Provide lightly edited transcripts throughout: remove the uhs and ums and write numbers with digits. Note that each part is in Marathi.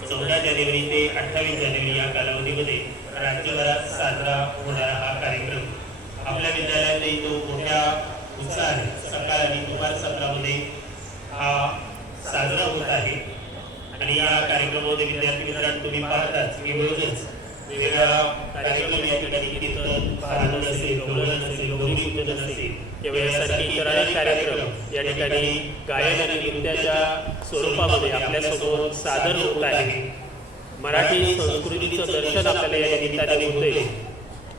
14 जानेवारी ते 28 जानेवारी या कालावधीमध्ये राज्यभरात साजरा होणारा हा कार्यक्रम आपल्या विद्यालयात येतो मोठ्या उत्साहाने सकाळ आणि दुपार सत्रामध्ये हा साजरा होत आहे। आणि या कार्यक्रमामध्ये विद्यार्थी मित्रांनो तुम्ही पाहताच की रोजच वेगवेगळ्या कार्यक्रम या ठिकाणी कीर्तन, भारुड असेल, गवळण असेल, गौरी पूजन असेल किंवा यासारखे इतर अनेक कार्यक्रम या ठिकाणी गायन आणि नृत्याच्या स्वरूपामध्ये आपल्यासमोर सादर होत आहे। मराठी संस्कृतीचं दर्शन आपल्याला या निमित्ताने होते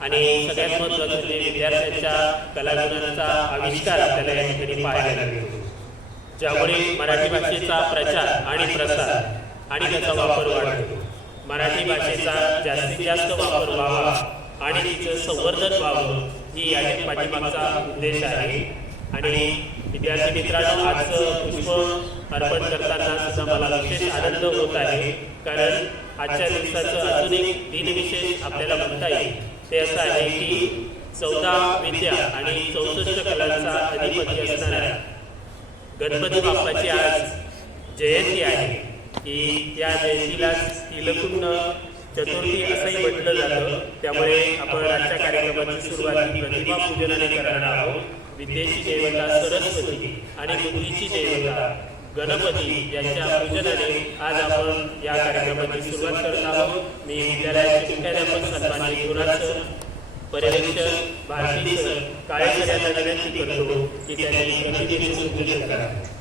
आणि सगळ्यात महत्त्वाचं म्हणजे विद्यार्थ्यांच्या कलागुणांचा आविष्कार आपल्याला या ठिकाणी पाहायला मिळतो, ज्यामुळे मराठी भाषेचा प्रचार आणि प्रसार आणि त्याचा वापर वाढतो। मराठी भाषेचा जास्तीत जास्त वापर व्हावा आणि तिचं संवर्धन व्हावं ही याच्या पाठीमागचा उद्देश आहे। आणि विद्यार्थी मित्रांनो, आजचं पुष्प अर्पण करताना सुद्धा मला विशेष आनंद होत आहे, कारण आजच्या दिवसाचं अजून एक दिनविशेष आपल्याला म्हणता येईल ते असं आहे की 14 विद्या आणि 64 कलांचा अधिपती असणाऱ्या गणपती बाप्पाची आज जयंती आहे की त्या जयंतीला तिलकुंड चतुर्थी असंही म्हटलं जातं। त्यामुळे आपण आजच्या कार्यक्रमाची सुरुवात प्रतिमा पूजनाने करणार आहोत। विद्येची देवता सरस्वती आणि बुद्धीची देवता गणपती यांच्या पूजनाने आज आपण या कार्यक्रमाची सुरुवात करत आहोत। मी विद्यालयाचे मुख्याध्यापक सन्माननीय गुरुनाथ सर, पर्यवेक्षक भारती सर काळेकर यांना विनंती करतो की त्यांनी प्रतिमेचे पूजन करावे।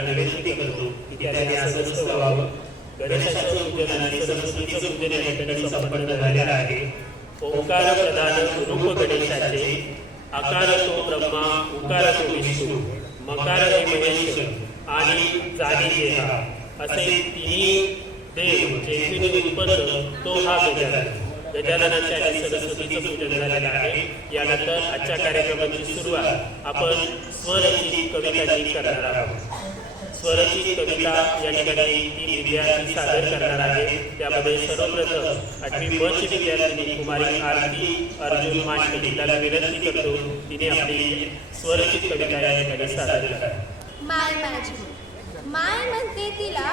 विनंती करतो की त्याने असं व्हावं। गणेशाचं पूजन आणि सरस्वतीचं पूजन या ठिकाणी संपन्न झालेलं आहे। ओंकार प्रधान रूप गणेशाचे, आकार तो ब्रह्मा, उकार तो विष्णू, मकार हे महेश आणि जाणी देहा असे तिन्ही देव जेथून उत्पन्न तो हा गजानन। गजाननाच्या आणि सरस्वतीचं पूजन झालेलं आहे। यानंतर आजच्या कार्यक्रमाची सुरुवात आपण स्वरचित कवितांनी करणार आहोत। स्वरचित कविता या ठिकाणी 3 विद्यार्थी सादर करणार आहे। त्यामध्ये सर्वप्रथम 8वी ब ची विद्यार्थिनी कुमारी आरती अर्जुन मांडे तिला विनंती करतो तिने आपली स्वरचित कविता या ठिकाणी सादर करावी। माय माझी माय म्हणते तिला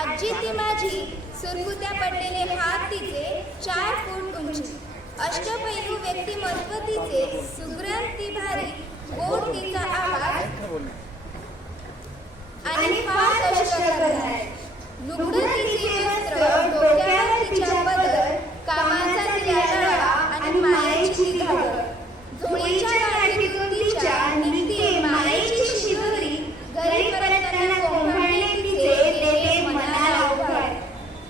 आजी ती माझी, सुरकुत्या पडलेले हात तिचे 4 फूट उंची, अष्टपैलू व्यक्तिमत्व तिचे, सुग्रण ती भारी, गोड तिचा आवाज आणि फार कष्ट करणारे, लुगडं तिचे वस्त्र, डोक्यावर तिच्या पदर, कामाचा तिला लळा आणि मायेची ती घागर, झोळीच्या गाठीतून तिच्या निघते मायेची शिदोरी, घरी परतताना कोंभाळले तिचे लेले मनाला उघड,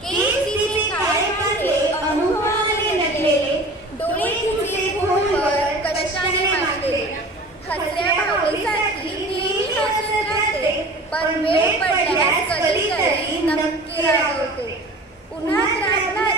केस तिचे काळे पांढरे अनुभवाने नटलेले, डोळे तिचे खोलवर कष्टाने माखलेले, हसल्या भावळीसारखी नेहमी हसत राहते, पण वेळ पडल्यास कधीतरी नक्की रागवते, उन्हात राहणारी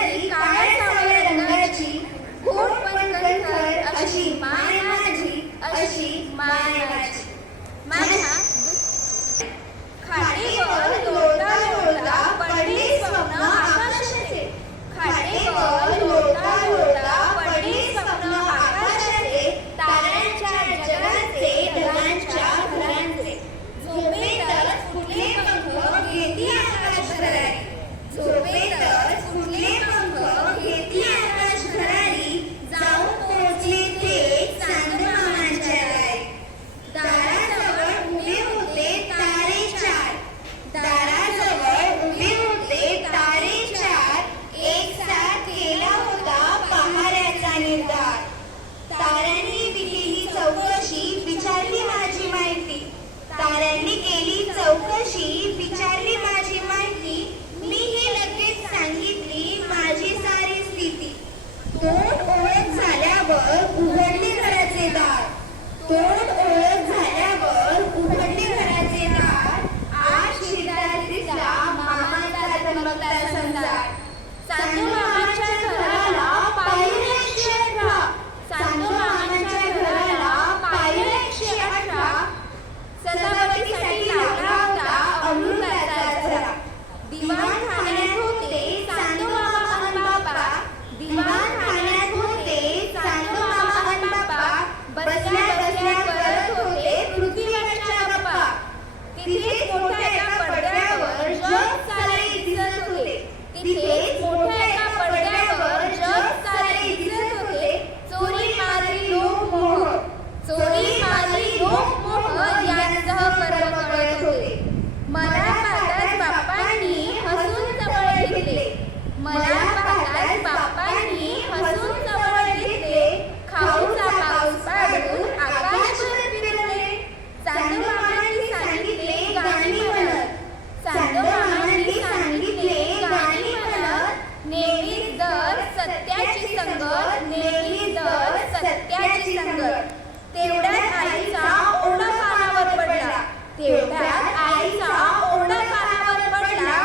नेहमीच दर सत्याची संगत, नेहमीच दर सत्याची संगत. तेवढ्यात आईचा ओरडा कानावर पडला, तेवढ्यात आईचा ओरडा कानावर पडला.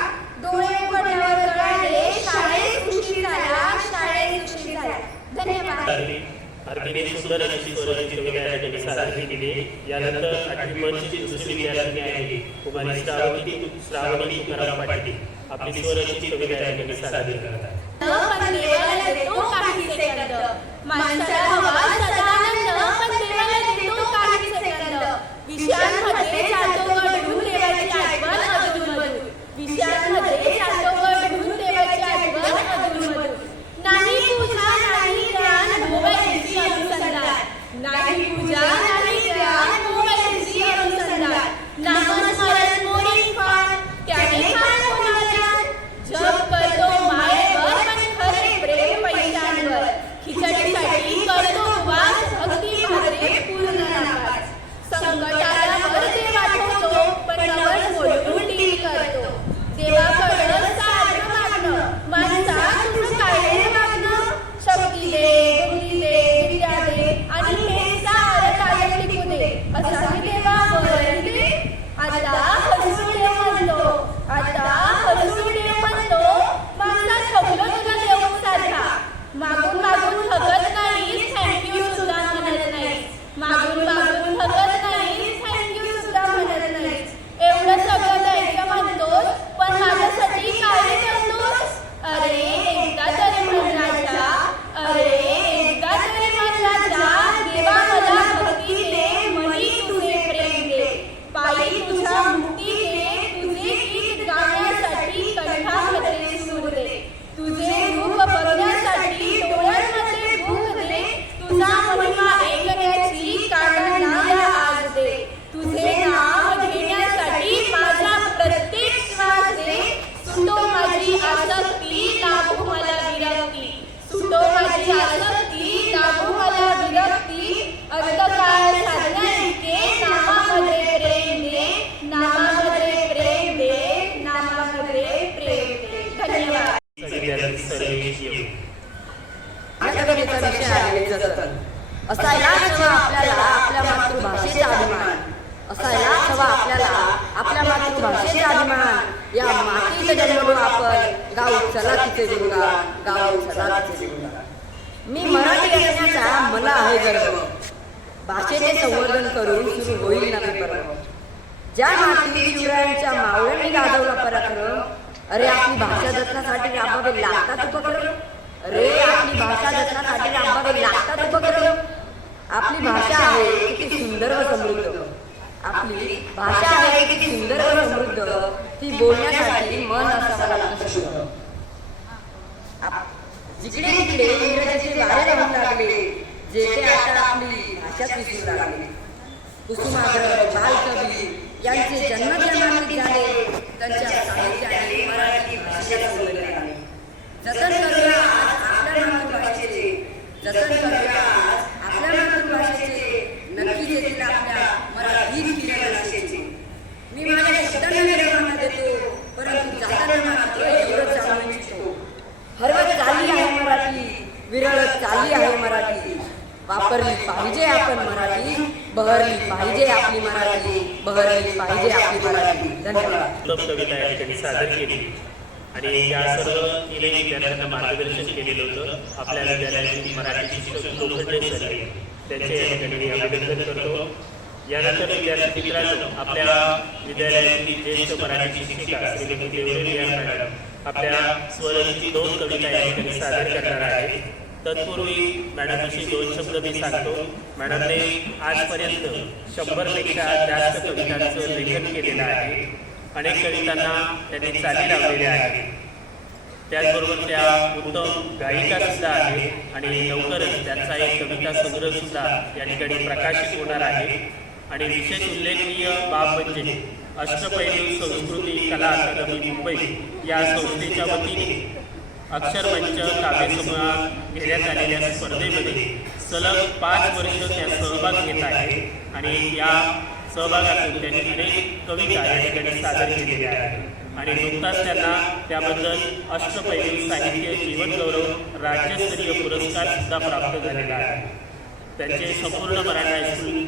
डोळे उघडल्यावर कळाले शाळेत उशीर झाला, शाळेत उशीर झाला. धन्यवाद. आरतीने सुंदर अशी स्वराची कविता या ठिकाणी सादर केलेली आहे. यानंतर आठवी मंचची दुसरी विद्यार्थी आहे कुमारी श्रावणी तुकाराम पाटील आपली स्वराची कविता या ठिकाणी सादर करतात. पण देवाला देतो काही सेकंद, माणसाला हवा सदानंद, पण देवाला देतो काही सेकंद. विषयांमध्ये जातो गढून देवाची आठवण अधूनमधून, विषयांमध्ये जातो गढून देवाची आठवण अधूनमधून. नाही पूजा नाही ज्ञान मोबाईलची अनुसंधान, नाही पूजा नाही ज्ञान मोबाईलची अनुसंधान. नामस्मरण मोरी फान त्याने खान होणार, जप करतो मायेवर पण खरे प्रेम पैशांवर. खिचडीसाठी करतो उपवास भक्ती भारे पूर्ण नापास. संकटाला वरते वाढवतो पण नवस मोडून डील करतो. देवाकडं सारखं मागणं, माणसा तुझं काय रे मागणं. शक्ती दे, बुद्धी दे, विद्या दे आणि हे सारं कायम टिकू दे. असा मी देवावर दे. आता हसून देव म्हणतो, आता हसून देव म्हणतो. माणसा ठेवलं तुला देऊन सारखा, मागून मागून थकत नाही, थँक्यू सुद्धा म्हणत नाही. मागून मागून थकत नाही, थँक्यू सुद्धा म्हणत नाही. एवढं सगळं द्यायचं म्हणतोस पण माझ्यासाठी काय करतोस. अरे एकदा तरी म्हण राजा, अरे एकदा तरी म्हण राजा. देवा मला भक्ती दे, मनी तुझे प्रेम दे. पायी तुझ्या मुक्ती दे, तुझे गीत गाण्यासाठी कंठामध्ये सूर दे. तुझे रूप बघण्यासाठी डोळ्यांमध्ये भूक दे. तुझा महिमा ऐकण्याची कानांना आज दे. तुझे नाव घेण्यासाठी माझा प्रत्येक श्वास दे. सुटो माझी आसक्ती, लागू मला विरक्ती. सुटो माझी आसक्ती, लागू मला विरक्ती. अंतकाळ साधण्या इतके नामामध्ये प्रेम दे, नामामध्ये प्रेम दे, नामामध्ये प्रेम दे. धन्यवाद. माझ्या कवितेचा विषय आहे जतन. असायलाच हवा आपल्याला आपल्या मातृभाषेचा अभिमान, असायलाच हवा आपल्याला आपल्या मातृभाषेचा अभिमान. या मातीत जन्मलो आपण, गाव चला तिचे गुणगान, गाव चला तिचे गुणगान. मी मराठी असण्याचा मला आहे गर्व, भाषेचे संवर्धन करून सुरू होईल नवी पर्व. ज्या मातीत शिवरायांच्या मावळ्यांनी गाजवला पराक्रम, अरे आपली भाषा जतनासाठी राबावे लागतात उपक्रम. अरे आपली भाषा जतनासाठी राबावे लागतात उपक्रम. आपली भाषा आहे किती सुंदर व समृद्ध, आपली भाषा आहे किती सुंदर व समृद्ध. ती बोलण्यासाठी मन असावं लागतं शुद्ध. जिकडे तिकडे इंग्रजीचे वारे वाहू लागले, जे ते आता आपली भाषाच विसरू लागले. कुसुमाग्रज, बालकवी यांचे जन्मजन्मांनी झाले, त्यांच्या साहित्याने मराठी भाषेला सौंदर्य आले. जतन करूया आज आपल्या मातृभाषेचे, जतन करूया आज आपल्या मातृभाषेचे. नक्कीच येतील आपल्या मराठीत किरण भाषेचे. मी माझ्या शब्दांना निर्माण देतो, परंतु जाताना मात्र एवढं सांगू इच्छितो. हरवत चालली आहे मराठी, विरळत चालली आहे मराठी. वापरली पाहिजे आपण मराठी, बहरली पाहिजे आपली मराठी, बहरली पाहिजे आपली मराठी. धन्यवाद. कविता या ठिकाणी सादर केली आणि या सर्व तीनही विद्यार्थ्यांना मार्गदर्शन केलेलं होतं. आपल्या विद्यालयातील मराठी शिक्षक लोखंडे सर त्यांचे या ठिकाणी मी अभिनंदन करतो. यानंतर विद्यार्थी मित्रांनो, आपल्या विद्यालयातील ज्येष्ठ मराठी शिक्षिका श्रीमती देवरेलिया मॅडम आपल्या स्वराची 2 कविता या ठिकाणी सादर करणार आहेत. तत्पूर्वी मॅडमशी 2 शब्द मी सांगतो. मॅडमने आजपर्यंत 100 पेक्षा जास्त कवितांचं लेखन केलेलं आहे. अनेक कवितांना त्यांनी चाली लावलेल्या आहेत. त्याचबरोबर त्या उत्तम गायिका सुद्धा आहेत आणि लवकरच त्यांचा एक कविता संग्रह सुद्धा या ठिकाणी प्रकाशित होणार आहे. आणि विशेष उल्लेखनीय बाब म्हणजे अष्टपैलू संस्कृती कला अकादमी मुंबई या संस्थेच्या वतीने अक्षरमंच काव्यसंग्रहात घेण्यात आलेल्या स्पर्धेमध्ये सलग 5 वर्ष त्या सहभाग घेत आहेत आणि या सहभागातून त्यांनी अनेक कविता या ठिकाणी सादर केलेल्या आहेत. आणि नुकताच त्यांना त्याबद्दल अष्टपैलू साहित्य जीवनगौरव राज्यस्तरीय पुरस्कार सुद्धा प्राप्त झालेला आहे. त्यांचे संपूर्ण मराठा हायस्कूल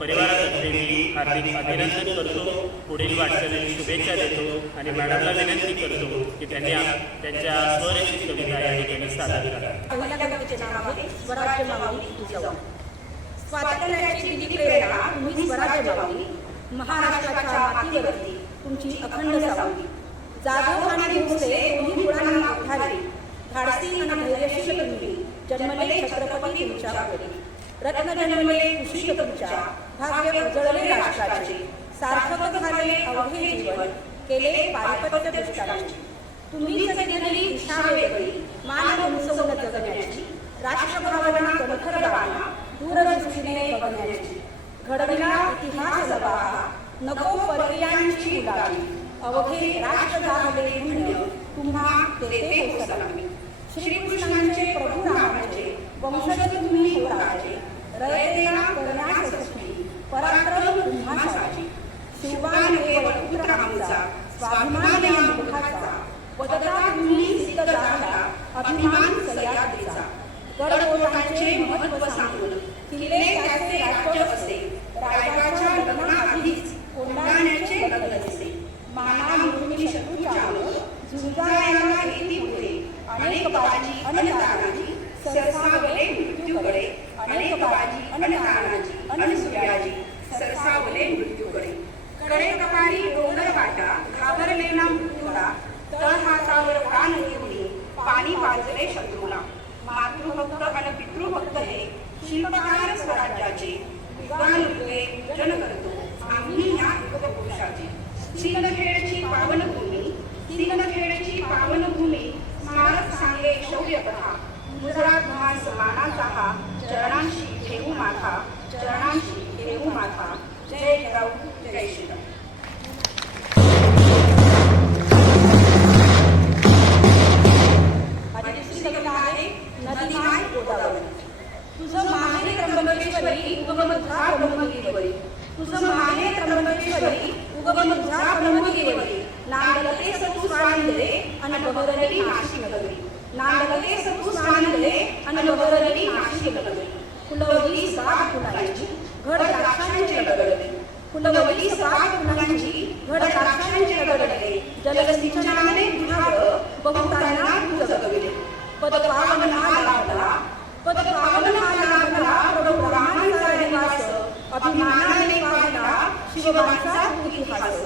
परिवारातर्फे मी हार्दिक अभिनंदन करतो. पुढील वाटचालीला शुभेच्छा देतो आणि मॅडमला विनंती करतो की त्यांनी त्यांच्या स्वरचित कविता या ठिकाणी सादर करा. पहिल्या कवितेचे नाव आहे स्वराज्य मावळी तुझ्या. स्वातंत्र्याची दिली प्रेरणा तुम्ही स्वराज्य मावळी. महाराष्ट्राच्या मातीवरती तुमची अखंड सावली. जाधव आणि भोसले दोन्ही मुलांना उठावे. धाडसी आणि धैर्यशील तुम्ही जन्मले छत्रपती तुमच्या घरी. रत्न जन्मले कुशीत तुमच्या भाग्य उजळले राष्ट्राचे. सार्थक झाले अवघे जीवन केले पारिपत्य दृष्टाचे. तुम्ही दिलेली दिशा वेगळी मान उंचवून जगण्याची. राष्ट्रभावना कणखर गाणा दूरदृष्टीने बघण्याची. घडविला इतिहास लवाहा नको परकीयांची गुलामी. अवघे राष्ट्र जागले धन्य तुम्हा तेथे हो सलामी. श्रीकृष्णांचे प्रभू रामाचे वंशज तुम्ही हो राजे. रयतेला करण्यास सुखी पराक्रम तुम्हासाठी. शिवबान केवळ पुत्र आमचा स्वाभिमान या मुखाचा. पदका तुम्ही सिद्ध झाला अभिमान सह्याद्रीचा. गडकोटांचे महत्त्व सांगून किल्ले त्याचे राष्ट्र असे. रायगडाच्या लग्नाआधीच कोंढाण्याचे लग्न दिसे. माना मुरुमी शत्रूच्यावर झुंजायला येती पुढे. अनेक बाजी अनतानाची सरसावले मृत्यूकडे. अनेक बाजी अनतानाची अनसूयाची सरसावले मृत्यूकडे. कडे कपारी डोंगर काटा घाबरले ना मृत्यूला. तळहातावर प्राण घेऊन पाणी पाजले शत्रूला. मातृभक्त आणि पितृभक्त हे शिल्पकार स्वराज्याचे. विद्वान जन करतो आम्ही या युगपुरुषाचे. सिंदखेडची पावनभूमी सिंदखेडची पावनभूमी स्मारक सांगे शौर्य कथा. गुजरात भास मानाचा हा चरणांशी ठेवू माथा. चरणांशी ठेवू माथा. जय जिजाऊ जय श्रीराम. माझी दुसरी कविता आहे नदीमाय गोदावरी. तुझं माहेर त्र्यंबकेश्वरी उगम तुझा ब्रह्मगिरीवरी. तुझं माहेर त्र्यंबकेश्वरी उगम तुझा ब्रह्मगिरीवरी. नांदलते सतू स्वानंदे आणि बहरली नाशिक नगरी. नांदलते सतू स्वानंदे आणि बहरली नाशिक नगरी. फुलवली बाग फुलांची घड द्राक्षांचे लगडले. फुलवली बाग फुलांची घड द्राक्षांचे लगडले. जलसिंचनाने तुझ्यावर बहुतांना तू जगविले. पदपावन हा लाभला पदपावन हा लाभला प्रभू रामांचा निवास. अभिमानाने पाहिला शिवबांचा इतिहास.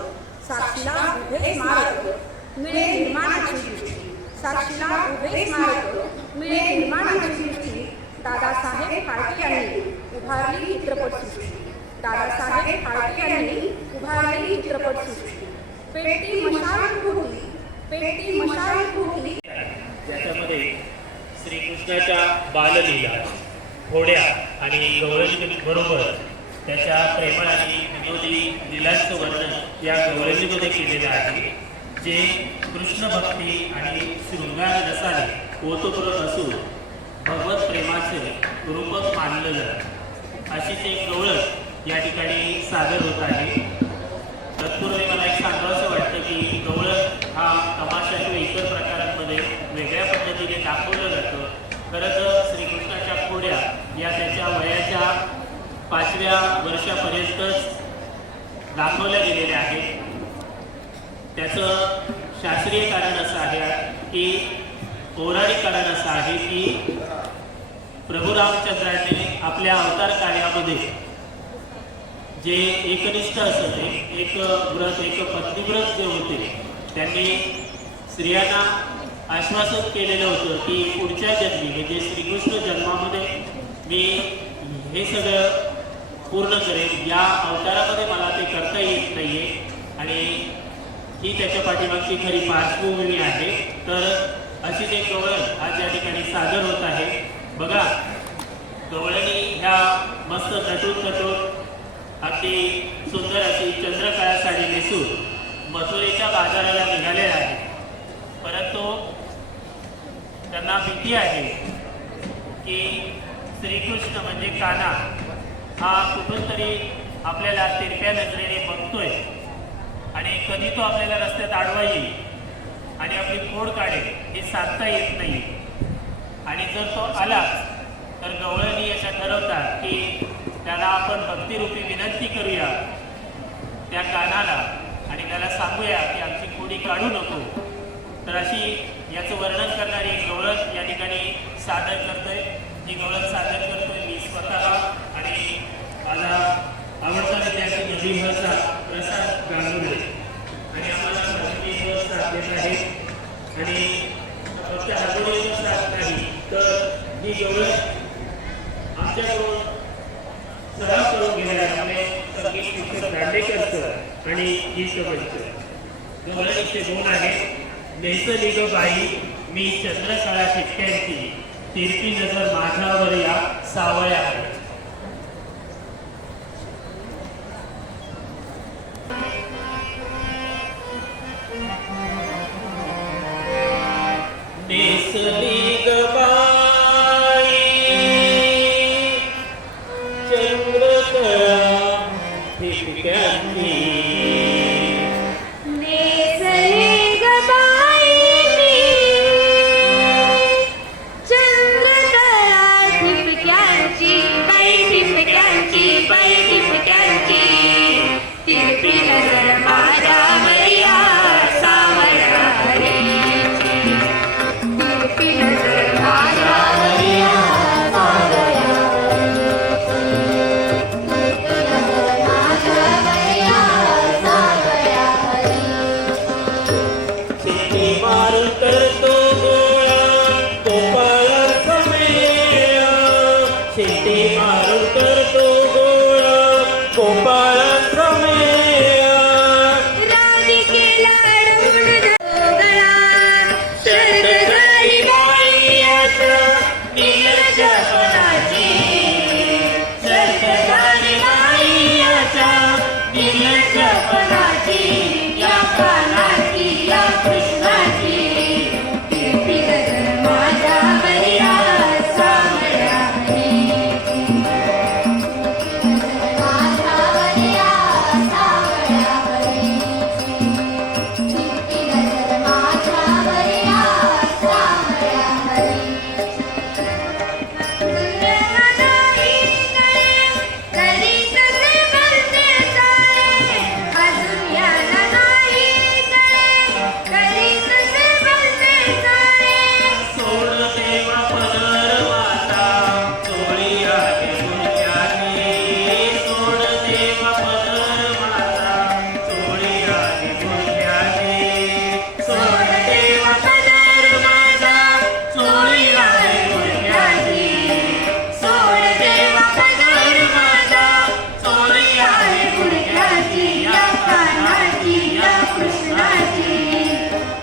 साक्षीला उभे स्मारक मिळे निर्माणाची दृष्टी. साक्षीला उभे स्मारक मिळे निर्माणाची दृष्टी. दादासाहेब फाळके यांनी उभारली चित्रपटसृष्टी. दादासाहेब फाळके यांनी उभारली चित्रपटसृष्टी. पेटी मशाल फुटली पेटी मशाल फुटली. त्याच्यामध्ये श्रीकृष्णाच्या बाललीला घोड्या आणि गौरंगी बरोबर त्याच्या प्रेमळ आणि विनोदी लीलांचं वर्णन या गौरंगीमध्ये केलेलं आहे. जे कृष्ण भक्ती आणि शृंगार रसाने ओतप्रोत असून भगवत प्रेमाचे रूपक मानलं जातं. अशीच एक गवळण या ठिकाणी सादर होत आहे. तत्पूर्वी मला एक सांगावंसं वाटतं की गवळण हा तमाशा किंवा इतर प्रकारांमध्ये वेगळ्या पद्धतीने दाखवलं जातं. खरं तर श्रीकृष्णाच्या खोड्या या त्याच्या वयाच्या 5व्या वर्षापर्यंतच दाखवल्या गेलेल्या आहेत. त्याचं शास्त्रीय कारण असं आहे की पौराणिक कारण असं आहे की प्रभू रामचंद्राने आपल्या अवतार कार्यामध्ये जे एकनिष्ठ असं एक व्रत एक पत्नीव्रत जे होते त्यांनी स्त्रियांना आश्वासन केलेलं होतं की पुढच्या जन्मी म्हणजे श्रीकृष्ण जन्मामध्ये मी हे सगळं पूर्ण करेन. या अवतारामध्ये मला ते करता येत नाही आहे आणि ही त्याच्या पाठीमागची खरी पार्श्वभूमी आहे. तर अशीच एक गवळण आज या ठिकाणी सादर होत आहे. बघा गवळणी ह्या मस्त नटून अगदी सुंदर अशी चंद्रकाळा साडी नेसून मथुरेच्या बाजाराला निघालेल्या आहेत. परंतु त्यांना भीती आहे की श्रीकृष्ण म्हणजे कान्हा हा कुठून तरी आपल्याला तिरप्या नजरेने बघतोय आणि कधी तो आपल्याला रस्त्यात आडवा येईल आणि आपली फोड काढेल हे सांगता येत नाही. आणि जर तो आला तर गवळणी अशा ठरवतात की त्याला आपण भक्तिरूपी विनंती करूया त्या कानाला आणि त्याला सांगूया की आमची खोडी काढू नको. तर अशी याचं वर्णन करणारी एक गवळण या ठिकाणी सादर करतोय. ही गवळण सादर करतोय मी स्वतः आणि माझा आवडता विद्यार्थी नदी महसा प्रसाद गांगुर्डे आणि आम्हाला भजनी साथ देत आहे. आणि फक्त हातोडीवर साथ नाही तर ही गवळण आमच्याकडून सराव करून गेलेला आहे. आम्ही संगीत शिक्षक दांडेकर सर आणि गीत पंच गवळणीचे गुण आहेत. नेसली ग बाई मी चंद्रकळा ठिपक्यांची तिरपी नजर माझ्यावर या सावळ्या आहे. नेसली ग बाई चंद्रकळा ठिपक्यांची नेसली ग बाई चंद्रकळा ठिपक्यांची बाई ठिपक्यांची बाई ठिपक्यांची तिरपी नजर माझ्यावर या सावळ्या रेची तिरपी नजर माझ्यावर या सावळ्या शेती मारून करतो गोळा गोपाळाचा मेळा. शेती मारून करतो गोळा गोपाळाचा मेळा. राधिकेला अडवून गळा शरद झाली बाईयाचा निर्लज्जपणाची. शरद झाली बाईयाचा निर्लज्जपणाची. या कानाची या कृष्णाची तिरपी नजर माझ्यावर या सावळ्या रेची माझ्यावर या सावळ्या रेची तिरपी नजर माझ्यावर या सावळ्या रेची. दुनिया नाही तरी तसे बनते जाणे अजून याला नाही तरी तसे बनते जाणे. सोड देवा पदर माता चोळी आहे गुंजाची. सोड देवा पदर माता चोळी आहे गुंजाची. सोड देवा पदर माता चोळी आहे गुंजाची. सोड देवा पदर माता चोळी आहे गुंजाची. या कानाची या कृष्णाची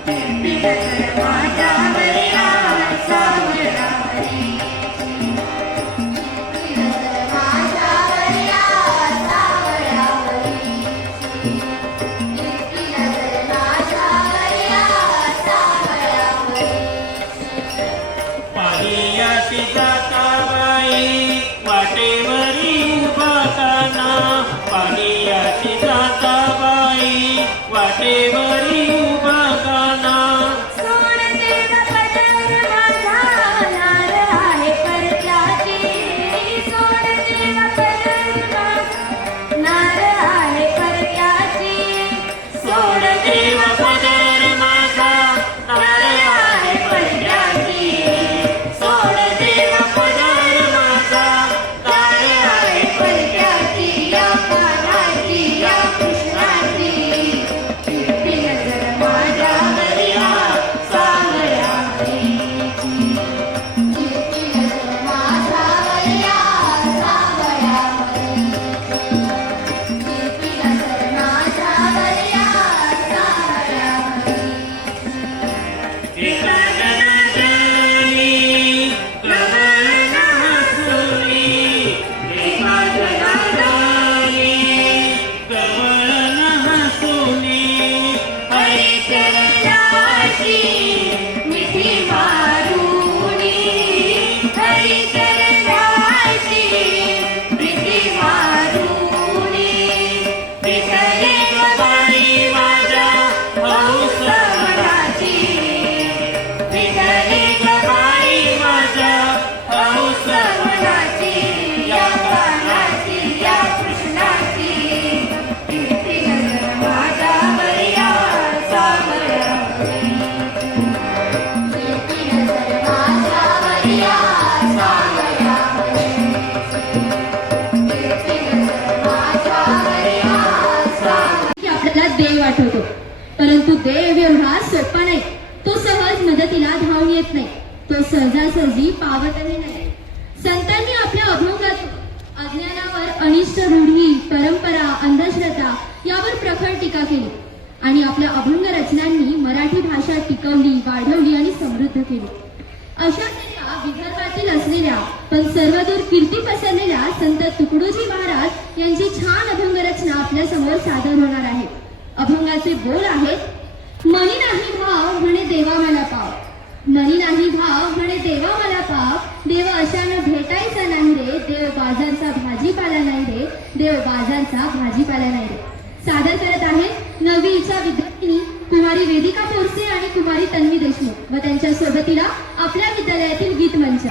तिरपी नजर माझ्यावर या सावळ्या रेची तिरपी नजर माझ्यावर या सावळ्या रेची तिरपी नजर माझ्यावर या सावळ्या रेची. पाहियाशी जाता बाई वाटेवरी उभा काना. पाहियाशी जाता बाई वाटेवरी उभा काना. सोड देवा पदर माझा नार आहे परक्याची. सोड देवा पदर माझा नार आहे परक्याची. सोड देवा पदर माझा नार आहे परक्याची. सोड देवा दुर्दैव व्यवहार सोपा नाही. तो सहज मदतीला धावून येत नाही. तो सहजासहजी पावतही नाही. संतांनी आपल्या अभंगात अज्ञानावर अनिष्ट रूढी, परंपरा, अंधश्रद्धा यावर प्रखर टीका केली आणि आपल्या अभंग रचनांनी मराठी भाषा टिकवली, वाढवली आणि समृद्ध केली. अशाच एका विदर्भातील असलेल्या पण सर्वदूर कीर्ती पसरलेल्या संत तुकडोजी महाराज यांची छान अभंग रचना आपल्या समोर सादर होणार आहे. अभंगाचे बोल आहेत: मनी नाही भाव म्हणे देवा मला पाव, मनी नाही भाव म्हणे देवा मला पाव, देव अशानं भेटायचा नाही रे, देव बाजारचा भाजीपाला नाही रे, देव बाजारचा भाजीपाला नाही रे. सादर करत आहेत नववीच्या विद्यार्थिनी कुमारी वेदिका पोरसे आणि कुमारी तन्वी देशमुख व त्यांच्या सोबतीला आपल्या विद्यालयातील गीत मंच.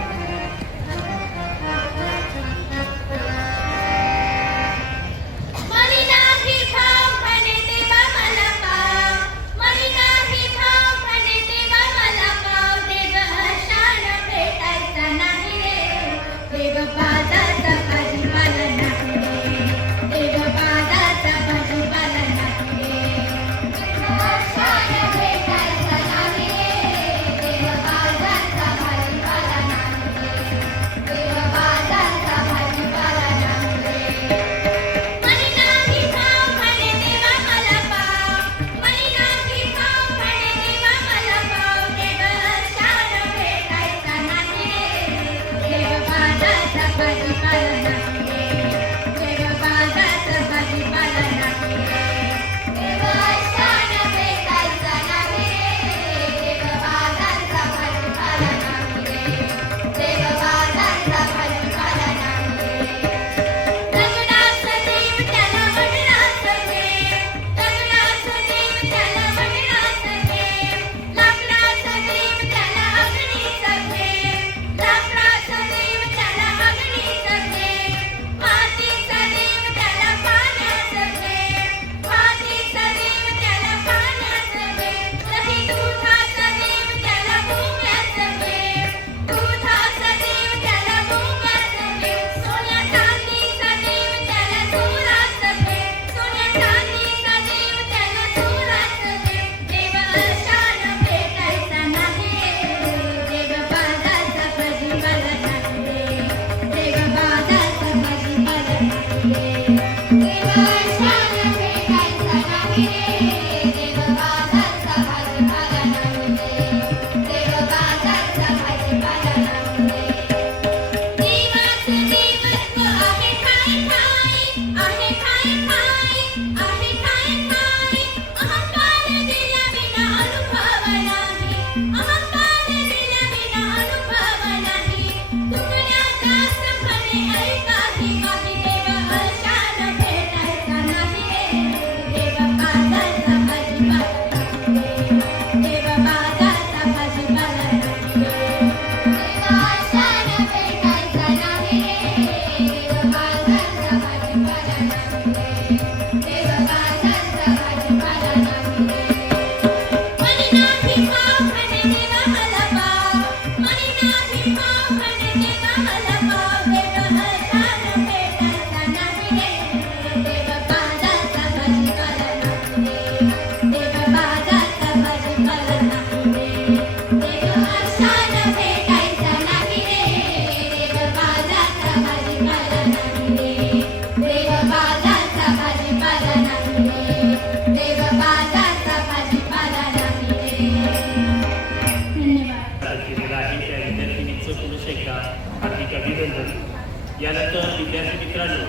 यानंतर विद्यार्थी मित्रांनो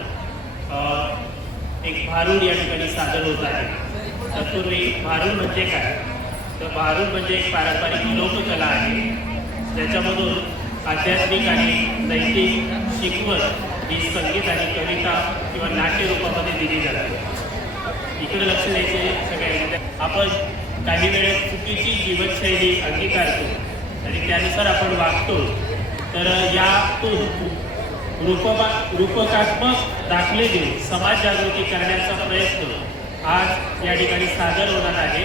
एक भारूड या ठिकाणी सादर होत आहे. तत्पूर्वी भारूड म्हणजे काय, तर भारूड म्हणजे एक पारंपरिक लोककला आहे ज्याच्यामधून आध्यात्मिक आणि नैतिक शिकवण ही संगीत आणि कविता किंवा नाट्य रूपामध्ये दिली जाते. इकडे लक्ष द्यायचे सगळ्या. आपण काही वेळेस चुकीची जीवनशैली अंगीकारतो आणि त्यानुसार आपण वागतो. तर यातून रूपकात्मक दाखले देऊन समाज जागृती करण्याचा प्रयत्न आज या ठिकाणी सादर होणार आहे.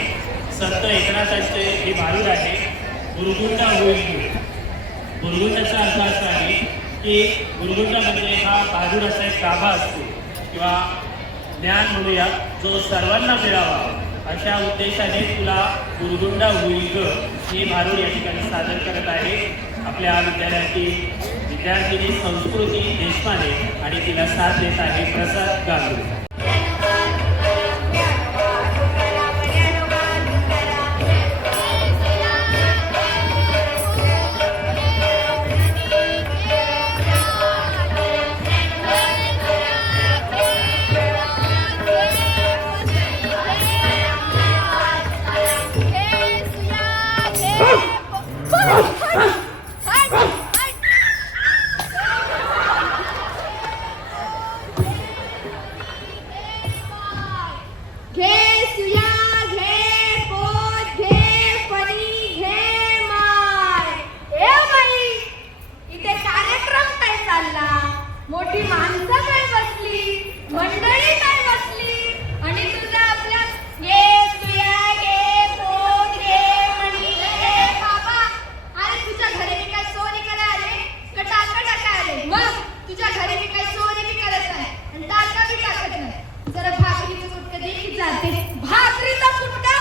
संत एकनाथांचे हे भारूड आहे, गुरुगुंडा होईल. गुरुगुंडाचा अर्थ असा आहे की गुरुगुंडा म्हणजे हा भारूड असा एक गाभा असतो किंवा ज्ञान म्हणूया जो सर्वांना मिळावा अशा उद्देशाने तुला गुरगुंडा होईल ग हे भारूड या ठिकाणी सादर करत आहे आपल्या विद्यालयातील विद्यार्थिनी संस्कृती देशपांडे आणि तिला साथ देत आहे प्रसाद गांगुर्डे. मोठी माणसं काय बसली, मंडळी काय बसली आणि तुझं आपल्या घे तुया घे पोत घे मणी घे बाबा. अरे तुझ्या घरी मी काय चोरी करायला आले का टाका टाका आले? मग तुझ्या घरी मी काय चोरी बी करत नाही आणि टाका बी टाकत नाही. जरा भाकरीचं कुटकं दे की जाते. भाकरीचा कुटका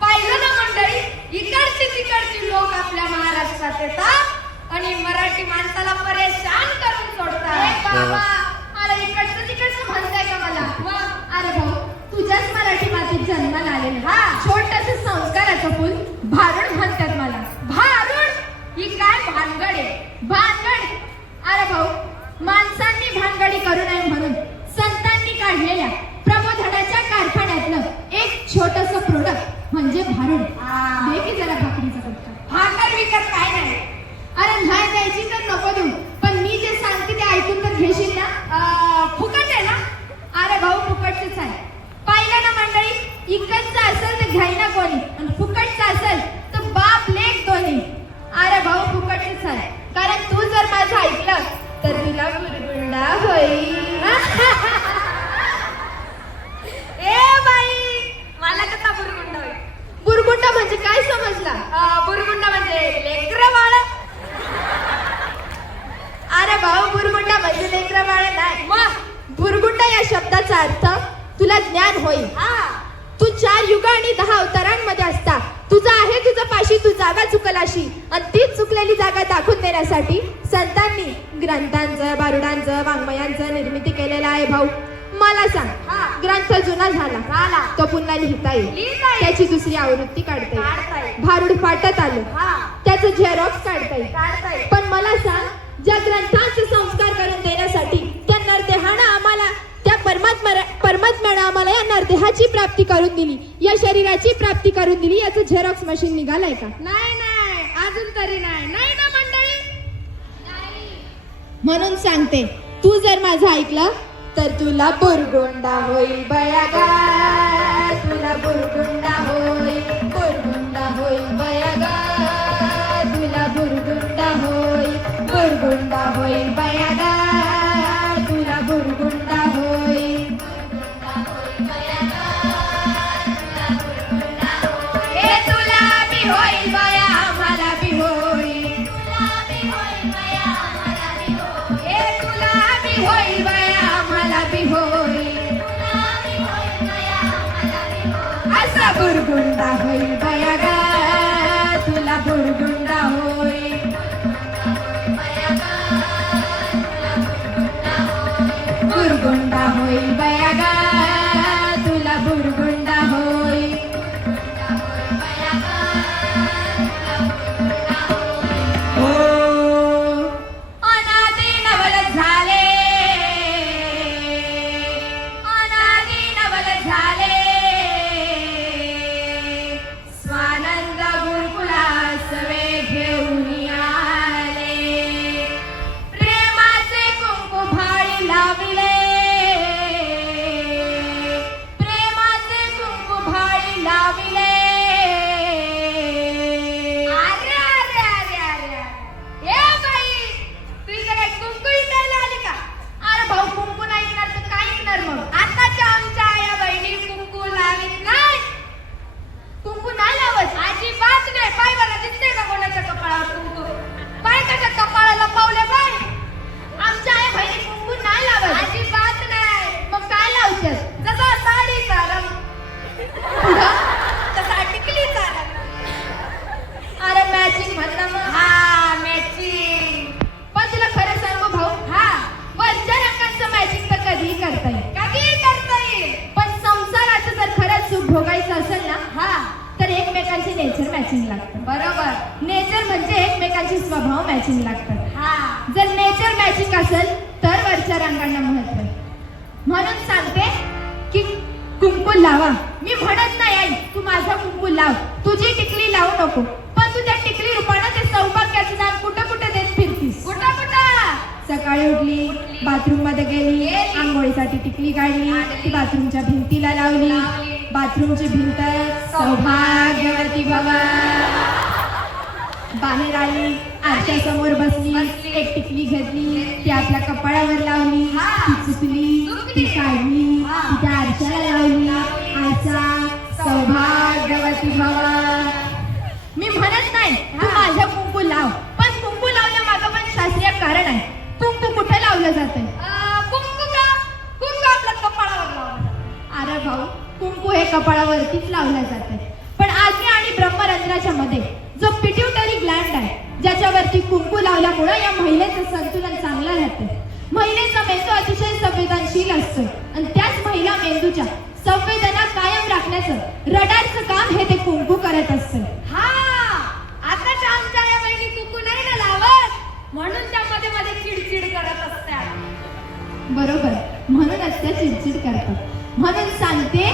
पाहिलं ना मंडळी, इकडची तिकडची लोक आपल्या महाराष्ट्रात येतात आणि मराठी माणसाला परेशान करून सोडतात. बाबा मला इकडचं तिकडचं म्हणताय का मला? अरे भाऊ तुझ्याच मराठी मातीत जन्माला आलेले हा छोटस संस्काराचं फुल भारूड म्हणतात मला. भारूड ही काय भानगड आहे? भानगड? अरे भाऊ माणसांनी भानगडी करू नये म्हणून संतांनी काढलेल्या प्रबोधनाच्या कारखान्यातलं एक छोटस प्रोडक्ट म्हणजे भारूड. दे की जरा भाकरीचा कुटका. भाकर विकत काय नाही. अरे नाही द्यायची तर नको देऊ, पण मी जे सांगते ते ऐकून तर घेशील ना? फुकट आहे ना? अरे भाऊ फुकटच आहे. पाहिलं ना मंडळी, इकडचं असेल तर घ्यायना कोणी आणि फुकटचं असेल तर बाप लेक दोन्ही. अरे भाऊ फुकटच आहे, कारण तू जर माझं ऐकलं तर तुला बुरगुंडा होईल. ए बाई मला कसा बुरगुंडा होईल? बुरगुंडा म्हणजे काय समजला? बुरगुंडा म्हणजे लेकरं बाळ. अरे भाऊ बुरगुंडा म्हणजे लेकरं बाळ नाही. मग बुरगुंडा या शब्दाचा अर्थ तुला ज्ञान होईल. तू 4 युग आणि 10 अवतारांमध्ये असता तुझा आहे तुझा पाशी तू जागा चुकलाशी आणि तीच चुकलेली जागा दाखवून देण्यासाठी संतांनी ग्रंथांचं भारुडांचं वाङ्मयांचं निर्मिती केलेलं आहे. भाऊ मला सांग, ग्रंथ जुना झाला तो पुन्हा लिहिता येईल, त्याची दुसरी आवृत्ती काढता येईल. भारूड फाटत आलं त्याचं झेरॉक्स काढता येईल. पण मला सांग, ज्या ग्रंथांचे संस्कार करून देण्यासाठी त्या नरदेहानं आम्हाला त्या परमात्म्यानं आम्हाला या नरदेहाची प्राप्ती करून दिली, या शरीराची प्राप्ती करून दिली, याचं झेरॉक्स मशीन निघालंय का? नाही अजून तरी नाही ना मंडळी. म्हणून सांगते, तू जर माझं ऐकलं तर तुला बुरगुंडा होईल बयागा, तुला बुरगुंडा होईल, बुरगुंडा होईल बयागा, तुला बुरगुंडा होईल, बुरगुंडा होईल बयागा, तुला बुरगुंडा होईल. हे तुला बी होईल बया, मला बी होईल, हे तुला बी होईल बया, मला बी होईल, असा बुरगुंडा होईल बयागा, तुला बुरगुंडा होईल, बुरगुंडा होईल बयागा, तुला बुरगुंडा होईल. हो अनादी नवल झाले, अनादी नवल झाले, स्वभाव मॅचिंग लागतात. जर नेचर मॅचिंग असेल तर वरच्या रंगांना महत्व आहे. म्हणून सांगते की कुंकू लावा. मी म्हणत नाही आई तू माझा कुंकू लाव, तुझी टिकली लावू नको, पण तू त्या टिकली रूपानं ते सौभाग्याचं दान कुठं कुठं देत फिरतीस. कुठं कुठं सकाळी उठली, बाथरूम मध्ये गेली, आंघोळीसाठी टिकली काढली, ती बाथरूमच्या भिंतीला लावली. बाथरूमची भिंत सौभाग्यवती भवा. बाहेर आली, आरशासमोर बसली, एक टिकली घेतली, ती आपल्या कपाळावर लावली, ती चुकली, ती काढली, ती त्या आरशाला लावली. आरसा सौभाग्यवती भवा. मी म्हणत नाही तू माझ्या कुंकू लाव, पण कुंकू लावण्यामागं पण शास्त्रीय कारण आहे. कुंकू कुठे लावलं जाते? कुंकू का? कुंकू आपल्या कपाळावर लावलं. अरे भाऊ, कुंकू हे कपाळावरतीच लावलं जाते, पण आग्नेय आणि ब्रह्मरंध्राच्या मध्ये जो पिट्युटरी ग्लँड आहे, ज्याच्यावरती कुंकू लावल्यामुळे या महिलेचं संतुलन चांगलं राहतं. महिलेचा मेंदू अतिशय संवेदनशील असतो आणि त्याच महिला मेंदूच्या संवेदना कायम राखण्याचं रडारचं काम हे ते कुंकू करत असतं. आताच्या आमच्या या बहिणी कुंकू नाही ना लावत, म्हणून त्या मध्ये मध्ये चिडचिड करत असतात. बरोबर, म्हणूनच त्या चिडचिड करतात. म्हणून सांगते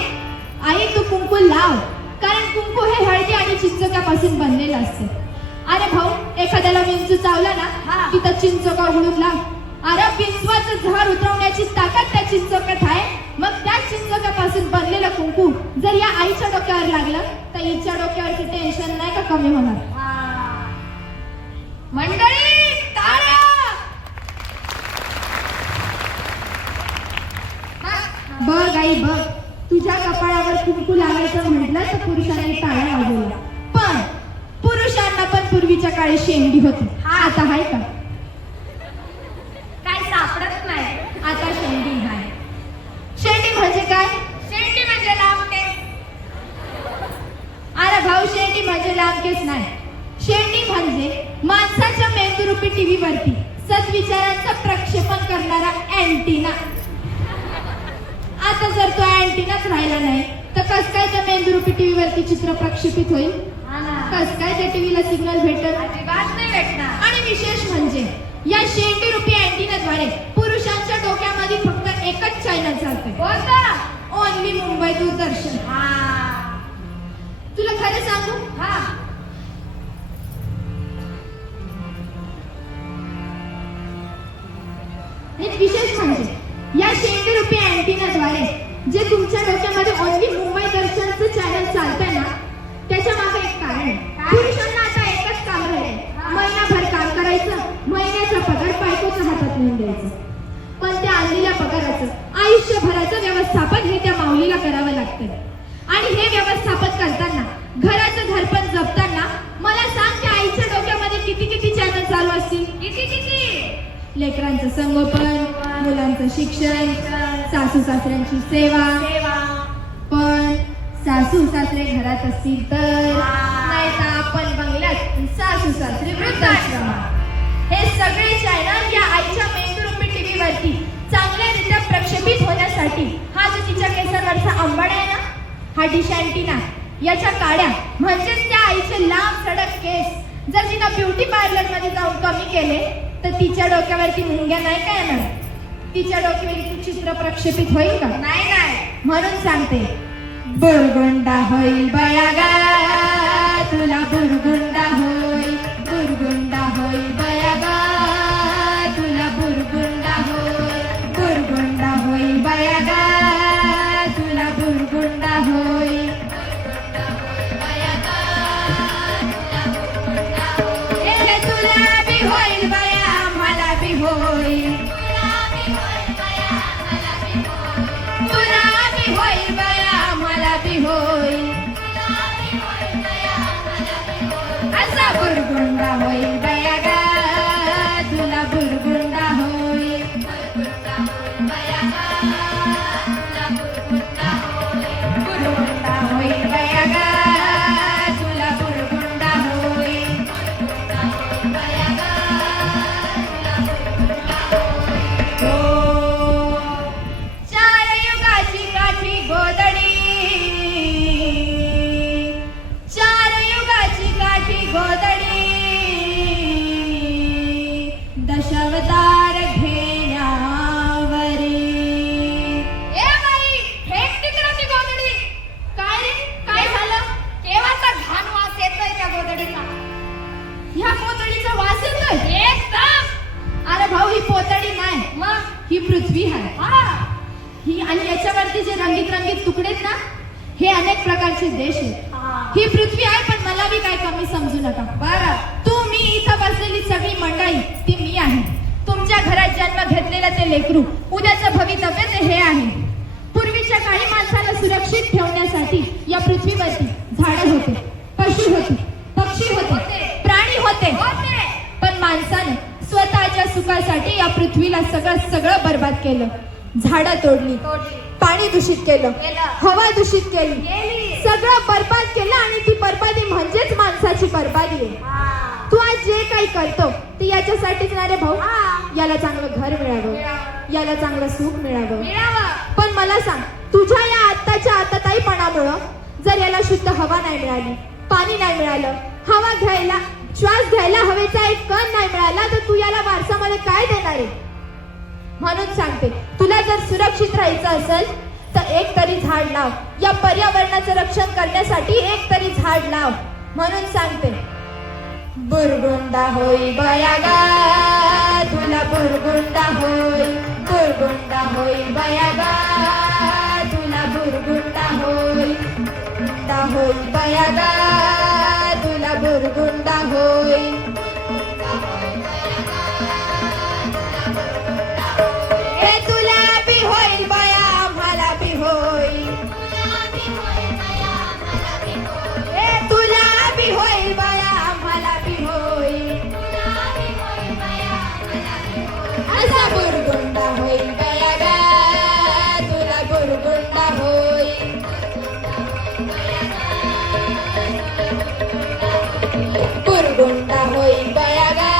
आई तू कुंकू लाव, कारण कुंकू हे हळदी आणि चिंचोक्यापासून बनलेलं असते. अरे भाऊ, एखाद्याला विंचू चावला ना, तिथं चिंचोका उघडून लाव. अरे विंचवाचं झाड उतरवण्याची ताकद त्या चिंचोक्यात आहे. मग त्या चिंचोक्यापासून बनलेलं कुंकू जर या आईच्या डोक्यावर लागलं तर हिच्या डोक्यावरचं टेन्शन नाही का कमी होणार? मंडळी टाळ्या. बघ आई बघ, तुझ्या कपाळावर कुंकू लावायचं म्हटलं तर पुरुषांनी टाळ्या वाजवल्या, पण पुरुषांना पण पूर्वीच्या काळी शेंडी होती. आता आहे का? काय सापडत नाही. आता शेंडी आहे. शेंडी म्हणजे काय? शेंडी म्हणजे लांब केस. अरे भाऊ, शेंडी म्हणजे लांब केस नाही. शेंडी म्हणजे माणसाच्या मेंदूरूपी टीव्हीवरती सद्विचारांचं प्रक्षेपण करणारा अँटिना. आता जर तो अँटिनाच राहिला नाही तर कस काय त्या मेंदूरूपी टीव्हीवरती चित्र प्रक्षेपित होईल? कस काय त्या टीव्हीला सिग्नल भेटेल? अजिबात नाही भेटणार. आणि विशेष म्हणजे या शेंडी रूपी अँटिनाद्वारे पुरुषांच्या डोक्यामध्ये फक्त एकच चॅनल चालतंय. कोणता? ओनली मुंबई दूरदर्शन. तुला खरं सांगू? एक विशेष म्हणजे या शेंडी रूपी अँटिनाद्वारे जे तुमच्या डोक्यामध्ये ओनली मुंबई दर्शनचं चॅनल चालतंय ना, त्याच्या मागे एक कारण आहे. पुरुषांना आता एकच काम राहील, महिनाभर काम करायचं, महिन्याचा पगार बायकोच्या हातात नेऊन द्यायचं. पण त्या आणलेल्या पगाराचं आयुष्यभराचं व्यवस्थापन हे त्या माऊलीला करावं लागतं. आणि हे व्यवस्थापन करताना, घराचं घरपण जपताना मला सांग, त्या आईच्या डोक्यामध्ये किती किती चॅनल चालू असतील? किती? लेकरांचं संगोपन, मुलांचं शिक्षण, सासू सासऱ्यांची सेवा. पण सासू सासरे घरात असतील तर, नाही तर आपण बंगल्यात, सासू सासरे वृद्धाश्रमात. हे सगळे चॅनल या आईच्या मेंदूरूपी टीव्हीवरती चांगल्यारीत्या प्रक्षेपित होण्यासाठी हा जो तिच्या केसांवरचा अंबाड आहे ना, हा डिश अँटिना, याच्या काड्या म्हणजेच त्या आईचे लांब सडक केस जर तिनं ब्युटी पार्लर मध्ये जाऊन कमी केले तर तिच्या डोक्यावरती मुंग्या नाही काय येणार? तिच्या डोक्यावरती चित्र प्रक्षेपित होईल का? नाही. म्हणून सांगते, बुरगुंडा होईल बयागा तुला, बुरगुंडा होईल, बुरगुंडा होईल बयागा तुला, बुरगुंडा होईल, बुरगुंडा होईल बयागा तुला, बुरगुंडा होईल. तुला बी होईल बया, मला बी होईल, तुला बी होईल बया, मला बी होईल. अवतार घेण्यावरी. ए बाई, फेक तिकडं ती गोधडी. काय रे, काय झालं? केव्हाचा घाण वास येतोय त्या गोधडीचा. ह्या पोतडीचा वास येतोय. एकदम. अरे भाऊ, ही पोतडी नाही, मग ही पृथ्वी आहे. हा, ही आणि याच्यावरती जे रंगीत रंगीत तुकडे आहेत ना, हे अनेक प्रकारचे देश आहेत. हा. ही पृथ्वी आहे, पण मला बी काय कमी समजू नका. बरं. तू मी इथं बसलेली सगळी मंडळी ती मी आहे. तुमच्या घरात जन्म घेतलेलं ते लेकरू, उद्याचं भवितव्य ते हे आहे. पूर्वीच्या काळी माणसाला सुरक्षित ठेवण्यासाठी या पृथ्वीवरती झाडं होते, पशु होते, पक्षी होते, प्राणी होते. पण माणसाने स्वतःच्या सुखासाठी या पृथ्वीला सगळं बर्बाद केलं. झाडं तोडली, पाणी दूषित केलं, हवा दूषित केली, सगळं बर्बाद केलं. आणि ती बर्बादी म्हणजेच माणसाची बर्बादी आहे. तू आज जे काही करतो ते याच्यासाठीच ना रे भाऊ. याला चांगलं घर मिळावं, याला चांगलं सुख मिळावं. पण मला सांग, तुझ्या या आत्ताच्या आताताईपणामुळं जर याला शुद्ध हवा नाही मिळाली, पाणी नाही मिळालं, हवा घ्यायला, श्वास घ्यायला हवेचा एक कण नाही मिळाला, तर तू याला वारसामध्ये काय देणार आहे? म्हणून सांगते, तुला जर सुरक्षित राहायचं असेल तर एक तरी झाड लाव. या पर्यावरणाचं रक्षण करण्यासाठी एक तरी झाड लाव. म्हणून सांगते, बुरगुंडा होई बयागा तुला, बुरगुंडा होई, बुरगुंडा होई बयागा तुला, बुरगुंडा होई, बुरगुंडा होई बयागा तुला, बुरगुंडा होई. हे तुला बी होईल बया, आम्हाला बी होईल. हे तुला बी होईल बया, आम्हाला बी होईल. असा बुरगुंडा होईल बया गा तुला, बुरगुंडा होईल. बुरगुंडा होईल बया गा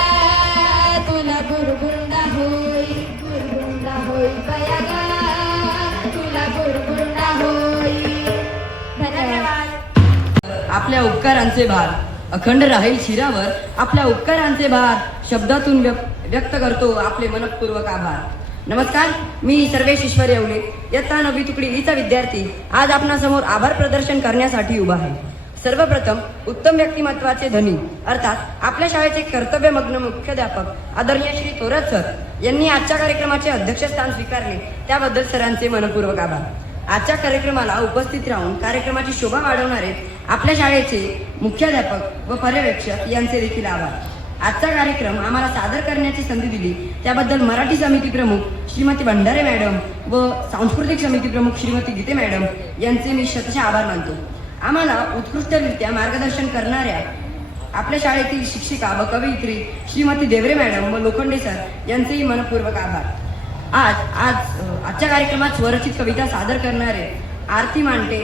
तुला, बुरगुंडा होईल. बुरगुंडा होईल बया गा तुला, बुरगुंडा होईल. धन्यवाद. आपल्या उपकारांचे भार अखंड राहील शिरावर. आपल्या उपकारांचे भार शब्दातून व्यक्त करतो आपले मनपूर्वक आभार. नमस्कार, मी सर्वेश ईश्वर येवले, इयत्ता 9वी तुकडी ईचा विद्यार्थी आज आपणासमोर आभार प्रदर्शन करण्यासाठी उभा आहे. सर्वप्रथम उत्तम व्यक्तिमत्वाचे धनी अर्थात आपल्या शाळेचे कर्तव्यमग्न मुख्याध्यापक आदरणीय श्री थोरात सर यांनी आजच्या कार्यक्रमाचे अध्यक्षस्थान स्वीकारले, त्याबद्दल सरांचे मनपूर्वक आभार. आजच्या कार्यक्रमाला उपस्थित राहून कार्यक्रमाची शोभा वाढवणारे आपल्या शाळेचे मुख्याध्यापक व पर्यवेक्षक यांचे देखील आभार. आजचा कार्यक्रम आम्हाला सादर करण्याची संधी दिली त्याबद्दल मराठी समिती प्रमुख श्रीमती भंडारे मॅडम व सांस्कृतिक समिती प्रमुख श्रीमती गीते मॅडम यांचे मी शतशः आभार मानतो. आम्हाला उत्कृष्टरित्या मार्गदर्शन करणाऱ्या आपल्या शाळेतील शिक्षिका व कवयित्री श्रीमती देवरे मॅडम व लोखंडे सर यांचेही मनपूर्वक आभार. आजच्या कार्यक्रमात स्वरचित कविता सादर करणारे आरती मांटे,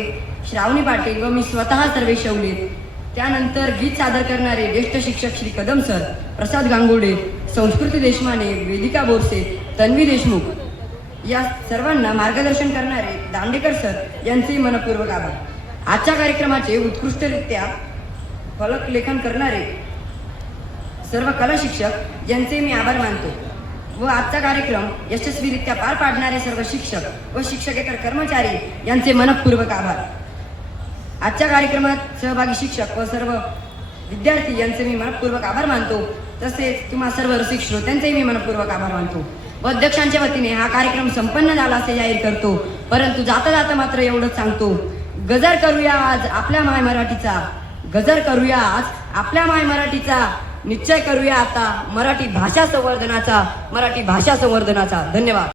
श्रावणी पाटील व मी स्वतः सर्वेश येवले, त्यानंतर गीत सादर करणारे ज्येष्ठ शिक्षक श्री कदम सर, प्रसाद गांगुर्डे, संस्कृती देशमाने, वेदिका बोरसे, तन्वी देशमुख या सर्वांना मार्गदर्शन करणारे दांडेकर सर यांचेही मनपूर्वक आभार. आजच्या कार्यक्रमाचे उत्कृष्टरित्या फलकलेखन करणारे सर्व कला शिक्षक यांचे मी आभार मानतो व आजचा कार्यक्रम यशस्वीरित्या पार पाडणारे सर्व शिक्षक व शिक्षकेतर कर्मचारी यांचे मनपूर्वक आभार. आजच्या कार्यक्रमात सहभागी शिक्षक व सर्व विद्यार्थी यांचे मी मनपूर्वक आभार मानतो. तसेच तुम्हा सर्व रसिक श्रोत्यांचेही मी मनपूर्वक आभार मानतो व अध्यक्षांच्या वतीने हा कार्यक्रम संपन्न झाला असे जाहीर करतो. परंतु जाता जाता मात्र एवढंच सांगतो, गजर करूया आज आपल्या माय मराठीचा, गजर करूया आज आपल्या माय मराठीचा, निश्चय करूया आता मराठी भाषा संवर्धनाचा, मराठी भाषा संवर्धनाचा. धन्यवाद.